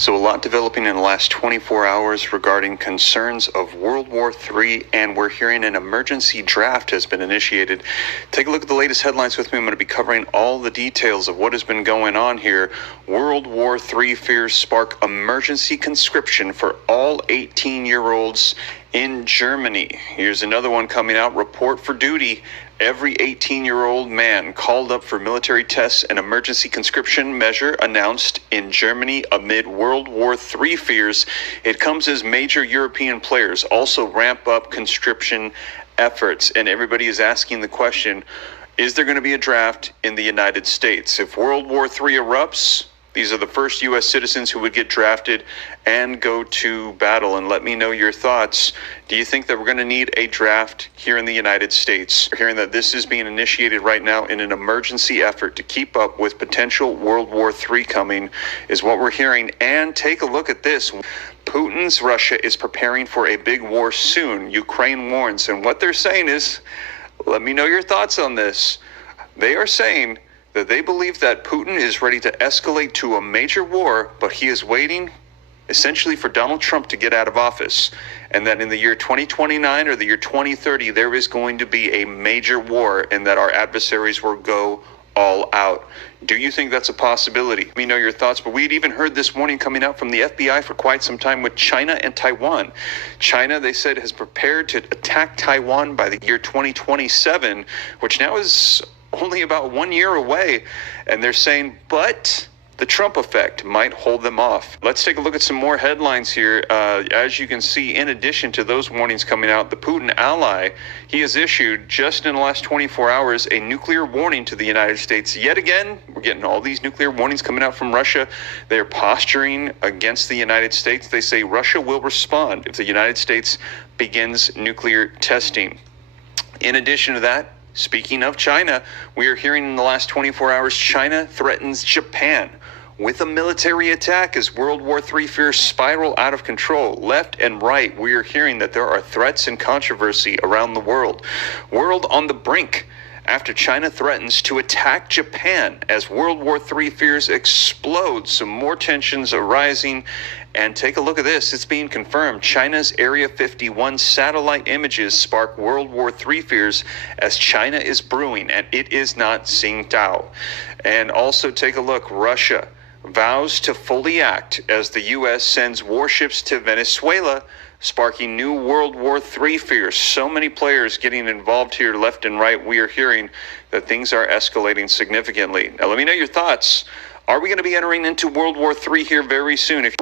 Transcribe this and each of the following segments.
So a lot developing in the last 24 hours regarding concerns of World War III, and we're hearing an emergency draft has been initiated. Take a look at the latest headlines with me. I'm going to be covering all the details of what has been going on here. World War III fears spark emergency conscription for all 18-year-olds in Germany. Here's another one coming out. Report for duty. Every 18-year-old man called up for military tests and emergency conscription measure announced in Germany amid World War III fears. It comes as major European players also ramp up conscription efforts. And everybody is asking the question, is there going to be a draft in the United States? If World War III erupts, these are the first U.S. citizens who would get drafted and go to battle. And let me know your thoughts. Do you think that we're going to need a draft here in the United States? We're hearing that this is being initiated right now in an emergency effort to keep up with potential World War III coming, is what we're hearing. And take a look at this. Putin's Russia is preparing for a big war soon, Ukraine warns. And what they're saying is, let me know your thoughts on this. They are saying that they believe that Putin is ready to escalate to a major war, but he is waiting essentially for Donald Trump to get out of office, and that in the year 2029 or the year 2030, there is going to be a major war and that our adversaries will go all out. Do you think that's a possibility? Let me know your thoughts. But we'd even heard this warning coming out from the FBI for quite some time with China and Taiwan. China, they said, has prepared to attack Taiwan by the year 2027, which now is only about 1 year away. And they're saying, but the Trump effect might hold them off. Let's take a look at some more headlines here. As you can see, in addition to those warnings coming out, the Putin ally, he has issued just in the last 24 hours a nuclear warning to the United States. Yet again, we're getting all these nuclear warnings coming out from Russia. They're posturing against the United States. They say Russia will respond if the United States begins nuclear testing. In addition to that, speaking of China, we are hearing in the last 24 hours, China threatens Japan with a military attack as World War III fears spiral out of control. Left and right, we are hearing that there are threats and controversy around the world. World on the brink after China threatens to attack Japan as World War III fears explode. Some more tensions arising. And take a look at this. It's being confirmed. China's Area 51 satellite images spark World War III fears as China is brewing, and it is not Tsingtao. And also take a look. Russia vows to fully act as the U.S. sends warships to Venezuela, sparking new World War III fears. So many players getting involved here left and right. We are hearing that things are escalating significantly. Now, let me know your thoughts. Are we going to be entering into World War III here very soon?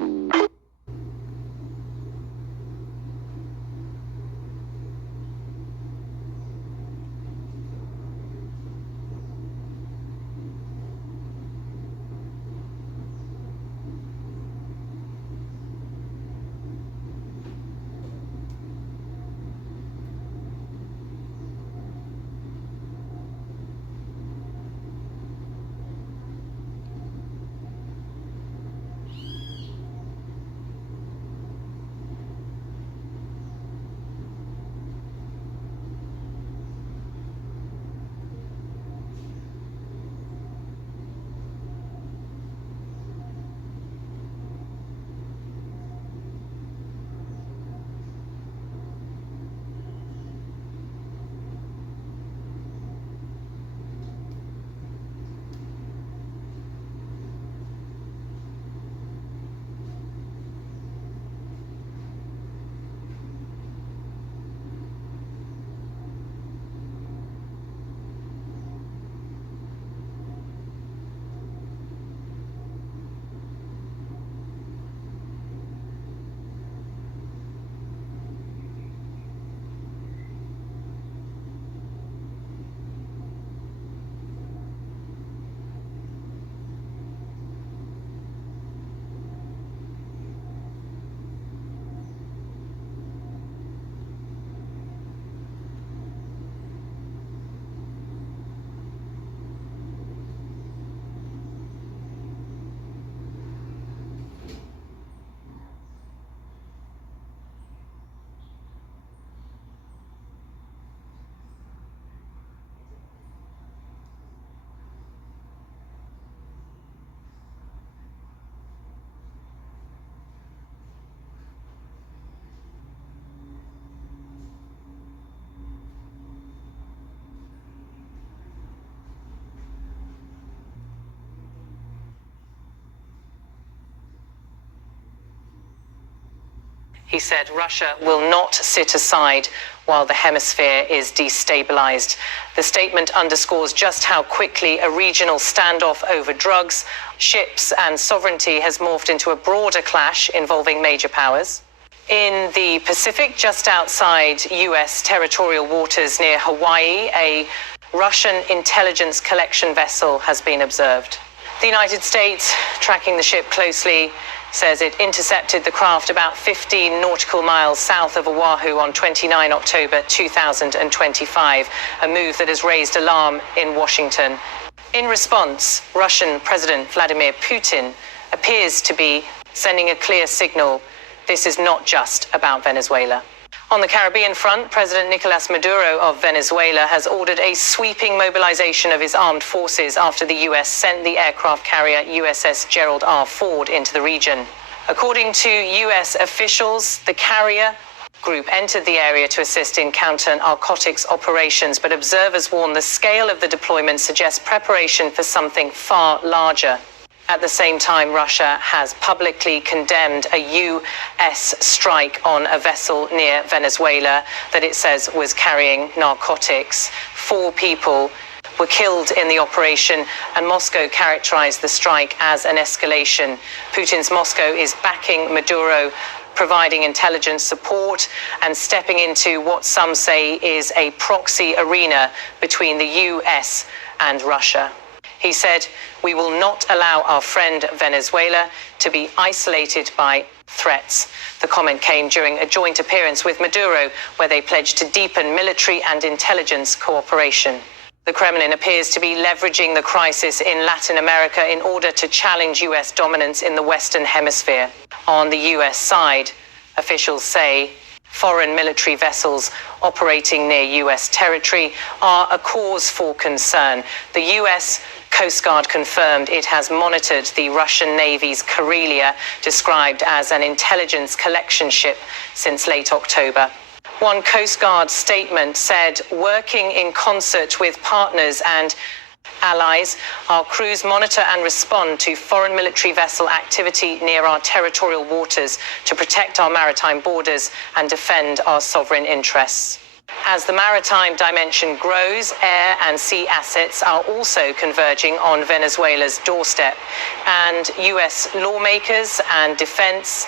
He said Russia will not sit aside while the hemisphere is destabilized. The statement underscores just how quickly a regional standoff over drugs, ships, and sovereignty has morphed into a broader clash involving major powers. In the Pacific, just outside U.S. territorial waters near Hawaii, a Russian intelligence collection vessel has been observed. The United States, tracking the ship closely, says it intercepted the craft about 15 nautical miles south of Oahu on 29 October 2025, a move that has raised alarm in Washington. In response, Russian President Vladimir Putin appears to be sending a clear signal: this is not just about Venezuela. On the Caribbean front, President Nicolas Maduro of Venezuela has ordered a sweeping mobilization of his armed forces after the U.S. sent the aircraft carrier USS Gerald R. Ford into the region. According to U.S. officials, the carrier group entered the area to assist in counter-narcotics operations, but observers warn the scale of the deployment suggests preparation for something far larger. At the same time, Russia has publicly condemned a U.S. strike on a vessel near Venezuela that it says was carrying narcotics. 4 people were killed in the operation, and Moscow characterized the strike as an escalation. Putin's Moscow is backing Maduro, providing intelligence support and stepping into what some say is a proxy arena between the U.S. and Russia. He said, "We will not allow our friend Venezuela to be isolated by threats." The comment came during a joint appearance with Maduro, where they pledged to deepen military and intelligence cooperation. The Kremlin appears to be leveraging the crisis in Latin America in order to challenge U.S. dominance in the Western Hemisphere. On the U.S. side, officials say foreign military vessels operating near U.S. territory are a cause for concern. The U.S. Coast Guard confirmed it has monitored the Russian Navy's Karelia, described as an intelligence collection ship, since late October. One Coast Guard statement said, "Working in concert with partners and allies, our crews monitor and respond to foreign military vessel activity near our territorial waters to protect our maritime borders and defend our sovereign interests." As the maritime dimension grows, air and sea assets are also converging on Venezuela's doorstep, and U.S. lawmakers and defense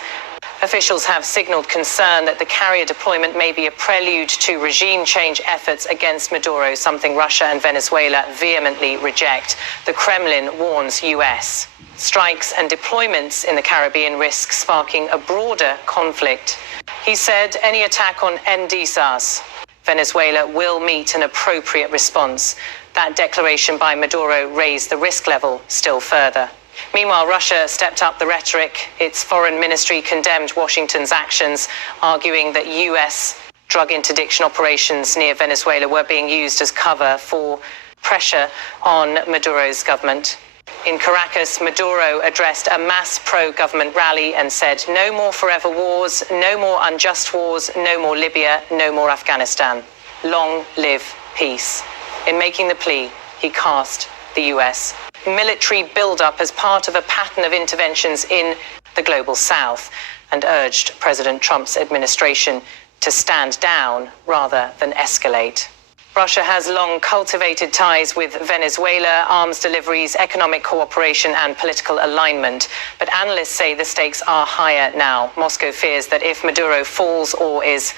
officials have signaled concern that the carrier deployment may be a prelude to regime change efforts against Maduro, something Russia and Venezuela vehemently reject. The Kremlin warns U.S. strikes and deployments in the Caribbean risk sparking a broader conflict. He said any attack on NDSAS, Venezuela, will meet an appropriate response. That declaration by Maduro raised the risk level still further. Meanwhile, Russia stepped up the rhetoric. Its foreign ministry condemned Washington's actions, arguing that U.S. drug interdiction operations near Venezuela were being used as cover for pressure on Maduro's government. In Caracas, Maduro addressed a mass pro-government rally and said, "No more forever wars, no more unjust wars, no more Libya, no more Afghanistan. Long live peace." In making the plea, he cast the U.S. military buildup as part of a pattern of interventions in the global south and urged President Trump's administration to stand down rather than escalate. Russia has long cultivated ties with Venezuela, arms deliveries, economic cooperation, and political alignment. But analysts say the stakes are higher now. Moscow fears that if Maduro falls or is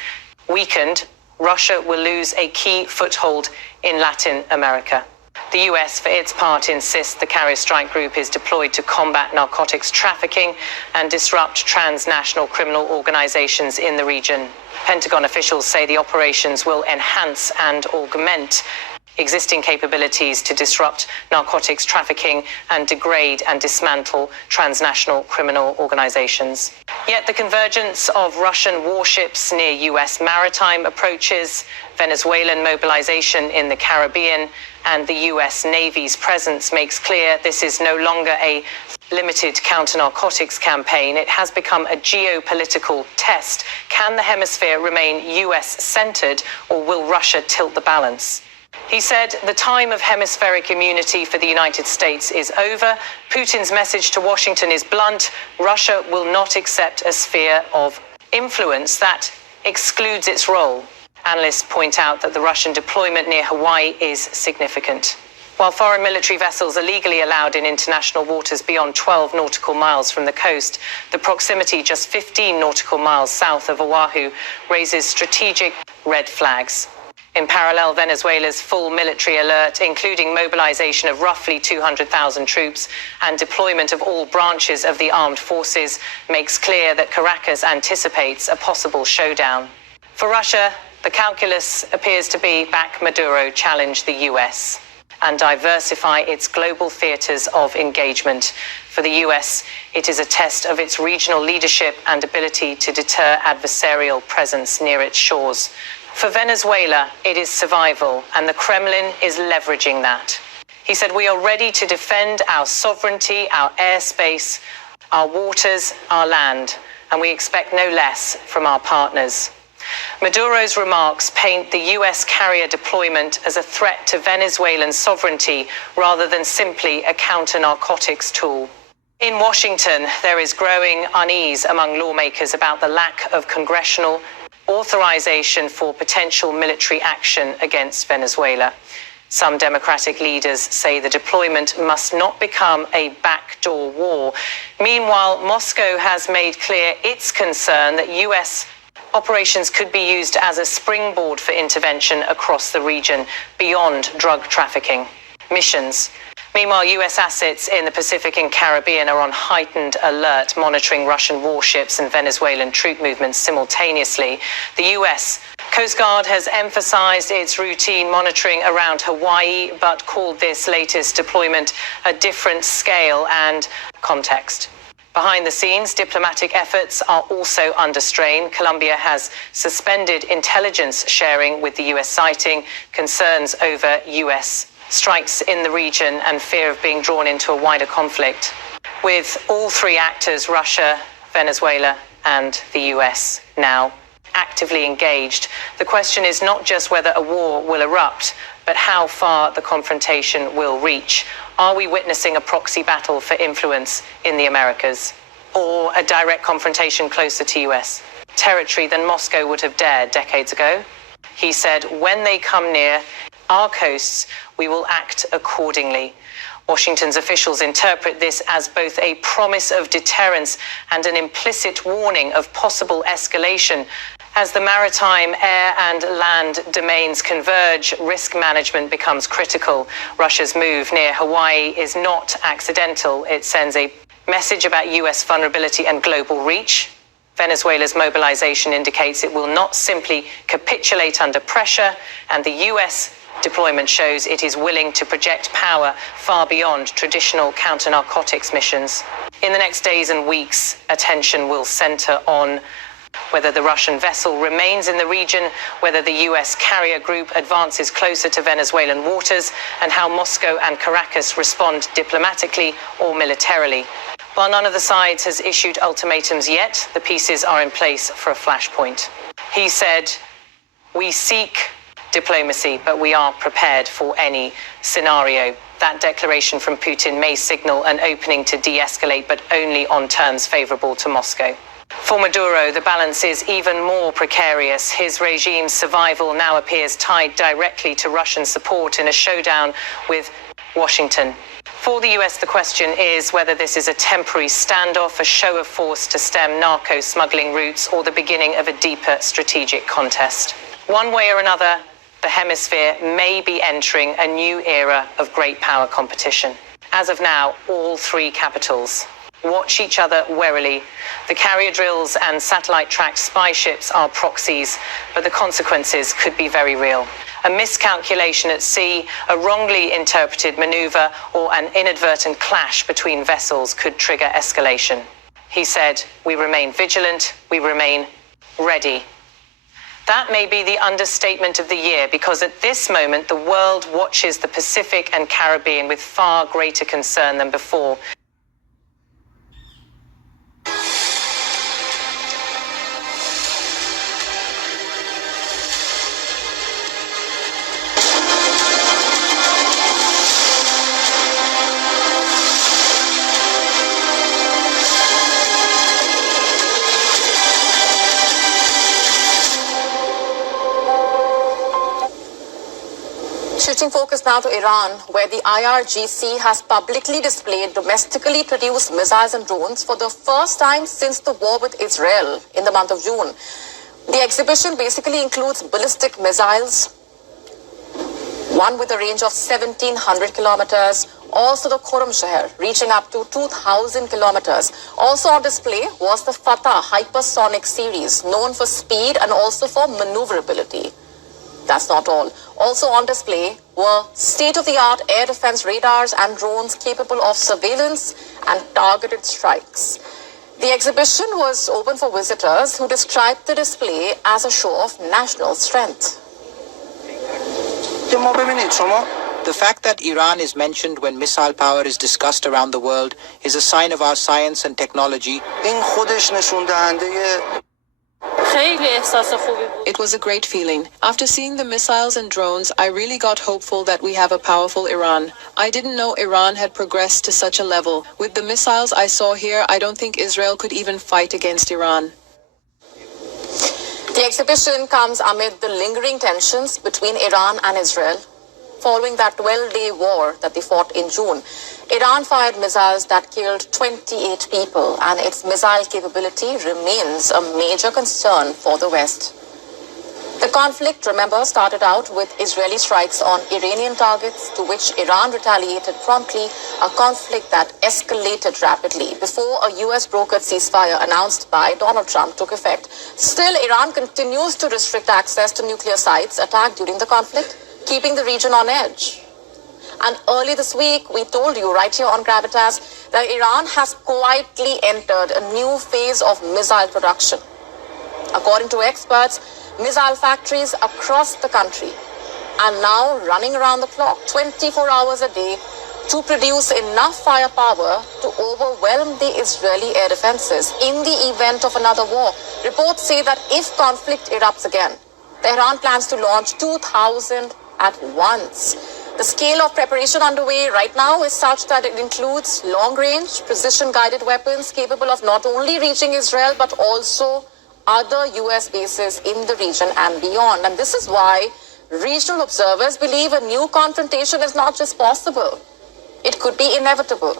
weakened, Russia will lose a key foothold in Latin America. The U.S., for its part, insists the carrier strike group is deployed to combat narcotics trafficking and disrupt transnational criminal organizations in the region. Pentagon officials say the operations will enhance and augment existing capabilities to disrupt narcotics trafficking and degrade and dismantle transnational criminal organizations. Yet the convergence of Russian warships near U.S. maritime approaches, Venezuelan mobilization in the Caribbean, and the U.S. Navy's presence makes clear this is no longer a limited counter-narcotics campaign. It has become a geopolitical test. Can the hemisphere remain U.S.-centered, or will Russia tilt the balance? He said the time of hemispheric immunity for the United States is over. Putin's message to Washington is blunt. Russia will not accept a sphere of influence that excludes its role. Analysts point out that the Russian deployment near Hawaii is significant. While foreign military vessels are legally allowed in international waters beyond 12 nautical miles from the coast, the proximity just 15 nautical miles south of Oahu raises strategic red flags. In parallel, Venezuela's full military alert, including mobilization of roughly 200,000 troops and deployment of all branches of the armed forces, makes clear that Caracas anticipates a possible showdown. For Russia, the calculus appears to be back Maduro, challenge the US, and diversify its global theaters of engagement. For the US, it is a test of its regional leadership and ability to deter adversarial presence near its shores. For Venezuela, it is survival, and the Kremlin is leveraging that. He said, "We are ready to defend our sovereignty, our airspace, our waters, our land, and we expect no less from our partners." Maduro's remarks paint the US carrier deployment as a threat to Venezuelan sovereignty rather than simply a counter-narcotics tool. In Washington, there is growing unease among lawmakers about the lack of congressional authorization for potential military action against Venezuela. Some Democratic leaders say the deployment must not become a backdoor war. Meanwhile, Moscow has made clear its concern that US operations could be used as a springboard for intervention across the region beyond drug trafficking missions. Meanwhile, US assets in the Pacific and Caribbean are on heightened alert, monitoring Russian warships and Venezuelan troop movements simultaneously. The US Coast Guard has emphasized its routine monitoring around Hawaii, but called this latest deployment a different scale and context. Behind the scenes, diplomatic efforts are also under strain. Colombia has suspended intelligence sharing with the US, citing concerns over US strikes in the region and fear of being drawn into a wider conflict. With all three actors, Russia, Venezuela, and the US, now actively engaged, the question is not just whether a war will erupt, but how far the confrontation will reach. Are we witnessing a proxy battle for influence in the Americas, or a direct confrontation closer to US territory than Moscow would have dared decades ago? He said, "When they come near our coasts, we will act accordingly." Washington's officials interpret this as both a promise of deterrence and an implicit warning of possible escalation. As the maritime, air, and land domains converge, risk management becomes critical. Russia's move near Hawaii is not accidental. It sends a message about US vulnerability and global reach. Venezuela's mobilization indicates it will not simply capitulate under pressure, and the US deployment shows it is willing to project power far beyond traditional counter-narcotics missions. In the next days and weeks, attention will center on whether the Russian vessel remains in the region, whether the US carrier group advances closer to Venezuelan waters, and how Moscow and Caracas respond diplomatically or militarily. While none of the sides has issued ultimatums yet, the pieces are in place for a flashpoint. He said, "We seek diplomacy, but we are prepared for any scenario." That declaration from Putin may signal an opening to de-escalate, but only on terms favorable to Moscow. For Maduro, the balance is even more precarious. His regime's survival now appears tied directly to Russian support in a showdown with Washington. For the US, the question is whether this is a temporary standoff, a show of force to stem narco-smuggling routes, or the beginning of a deeper strategic contest. One way or another, the hemisphere may be entering a new era of great power competition. As of now, all three capitals watch each other warily. The carrier drills and satellite-tracked spy ships are proxies, but the consequences could be very real. A miscalculation at sea, a wrongly interpreted maneuver, or an inadvertent clash between vessels could trigger escalation. He said, "We remain vigilant, we remain ready." That may be the understatement of the year, because at this moment, the world watches the Pacific and Caribbean with far greater concern than before. Shifting focus now to Iran, where the IRGC has publicly displayed domestically produced missiles and drones for the first time since the war with Israel in the month of June. The exhibition basically includes ballistic missiles, one with a range of 1,700 kilometers, also the Khorramshahr, reaching up to 2,000 kilometers. Also on display was the Fatah hypersonic series, known for speed and also for maneuverability. That's not all. Also on display were state-of-the-art air defense radars and drones capable of surveillance and targeted strikes. The exhibition was open for visitors who described the display as a show of national strength. The fact that Iran is mentioned when missile power is discussed around the world is a sign of our science and technology. It was a great feeling. After seeing the missiles and drones, I really got hopeful that we have a powerful Iran. I didn't know Iran had progressed to such a level. With the missiles I saw here, I don't think Israel could even fight against Iran. The exhibition comes amid the lingering tensions between Iran and Israel. Following that 12-day war that they fought in June, Iran fired missiles that killed 28 people, and its missile capability remains a major concern for the West. The conflict, remember, started out with Israeli strikes on Iranian targets, to which Iran retaliated promptly, a conflict that escalated rapidly before a US brokered ceasefire announced by Donald Trump took effect. Still, Iran continues to restrict access to nuclear sites attacked during the conflict, keeping the region on edge. And early this week, we told you right here on Gravitas that Iran has quietly entered a new phase of missile production. According to experts, missile factories across the country are now running around the clock, 24 hours a day, to produce enough firepower to overwhelm the Israeli air defenses in the event of another war. Reports say that if conflict erupts again, Tehran plans to launch 2,000 at once. The scale of preparation underway right now is such that it includes long-range, precision-guided weapons capable of not only reaching Israel, but also other US bases in the region and beyond. And this is why regional observers believe a new confrontation is not just possible, it could be inevitable.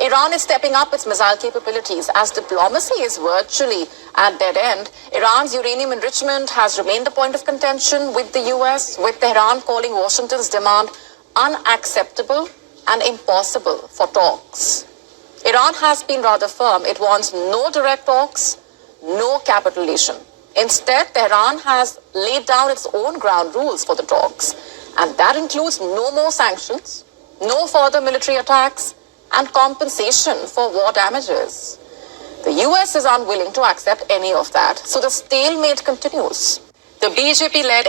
Iran is stepping up its missile capabilities as diplomacy is virtually at dead end. Iran's uranium enrichment has remained a point of contention with the US, with Tehran calling Washington's demand unacceptable and impossible for talks. Iran has been rather firm. It wants no direct talks, no capitulation. Instead, Tehran has laid down its own ground rules for the talks, and that includes no more sanctions, no further military attacks, and compensation for war damages. The US is unwilling to accept any of that, so the stalemate continues. The BJP-led